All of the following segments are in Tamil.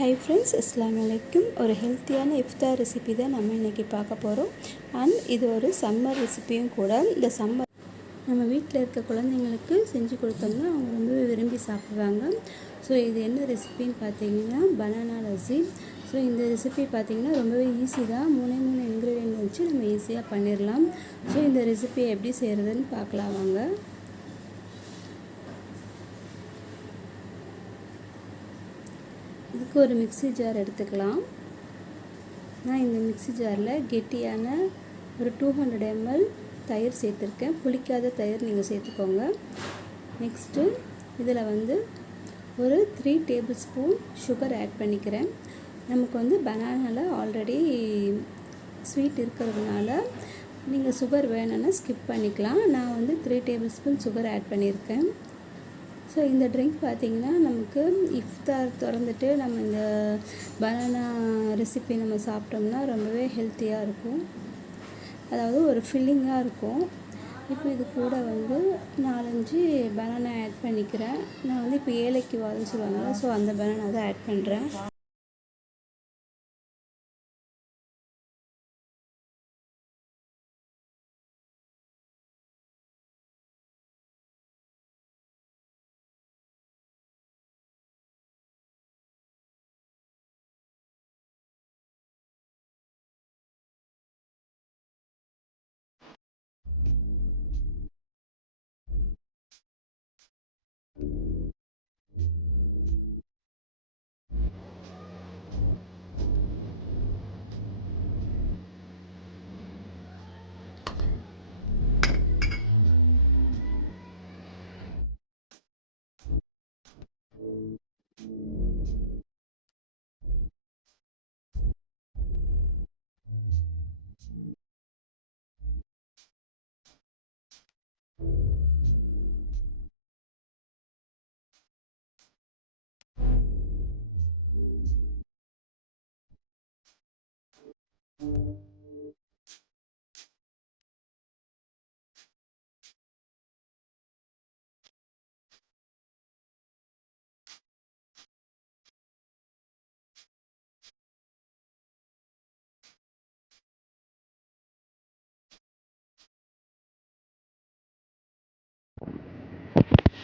ஹை ஃப்ரெண்ட்ஸ், அஸ்ஸலாமு அலைக்கும். ஒரு ஹெல்த்தியான இஃப்தார் ரெசிபி தான் நம்ம இன்றைக்கி பார்க்க போகிறோம். அண்ட் இது ஒரு சம்மர் ரெசிபியும் கூட. இந்த சம்மர் நம்ம வீட்டில் இருக்க குழந்தைங்களுக்கு செஞ்சு கொடுத்தோம்னா அவங்க ரொம்பவே விரும்பி சாப்பிடுவாங்க. ஸோ இது என்ன ரெசிபின்னு பார்த்தீங்கன்னா பனானா லஸ்ஸி. ஸோ இந்த ரெசிபி பார்த்திங்கன்னா ரொம்பவே ஈஸி தான். மூணு இன்க்ரீடியன்ட் வச்சு நம்ம ஈஸியாக பண்ணிடலாம். ஸோ இந்த ரெசிபியை எப்படி செய்கிறதுன்னு பார்க்கலாம் வாங்க. இதுக்கு ஒரு மிக்ஸி ஜார் எடுத்துக்கலாம். நான் இந்த மிக்ஸி ஜாரில் கெட்டியான ஒரு 200 ml தயிர் சேர்த்துருக்கேன். புளிக்காத தயிர் நீங்கள் சேர்த்துக்கோங்க. நெக்ஸ்ட்டு இதில் ஒரு 3 டேபிள்ஸ்பூன் சுகர் ஆட் பண்ணிக்கிறேன். நமக்கு பனானாவில் ஆல்ரெடி ஸ்வீட் இருக்கிறதுனால நீங்கள் சுகர் வேணும்னா ஸ்கிப் பண்ணிக்கலாம். நான் 3 டேபிள்ஸ்பூன் சுகர் ஆட் பண்ணியிருக்கேன். ஸோ இந்த ட்ரிங்க் பார்த்திங்கன்னா நமக்கு இஃப்தார் திறந்துட்டு நம்ம இந்த பனானா ரெசிபி நம்ம சாப்பிட்டோம்னா ரொம்பவே ஹெல்த்தியாக இருக்கும். அதாவது ஒரு ஃபில்லிங்காக இருக்கும். இப்போ இது கூட 4-5 பனானா ஆட் பண்ணிக்கிறேன். நான் இப்போ ஏலைக்கு வாதுன்னு சொல்லுவாங்க. ஸோ அந்த பனானா தான் ஆட் பண்ணுறேன்.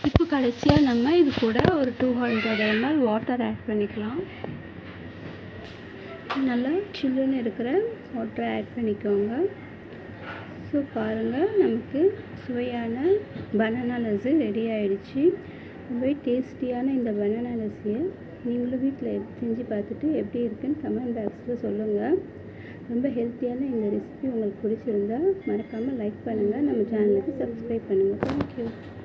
இப்போ கடைசியாக நம்ம இது கூட ஒரு 200 ml வாட்டர் ஆட் பண்ணிக்கலாம். நல்லா சில்லுன்னு இருக்கிற வாட்டரை ஆட் பண்ணிக்கோங்க. ஸோ பாருங்கள், நமக்கு சுவையான பனானா லஸ்ஸி ரெடி ஆகிடுச்சு. ரொம்பவே டேஸ்டியான இந்த பனானா லஸ்ஸியை நீங்களும் வீட்டில் செஞ்சு பார்த்துட்டு எப்படி இருக்குன்னு கமெண்ட் பாக்ஸில் சொல்லுங்கள். ரொம்ப ஹெல்த்தியான இந்த ரெசிபி உங்களுக்கு பிடிச்சிருந்தா மறக்காமல் லைக் பண்ணுங்கள். நம்ம சேனலுக்கு சப்ஸ்கிரைப் பண்ணுங்கள். தேங்க்யூ.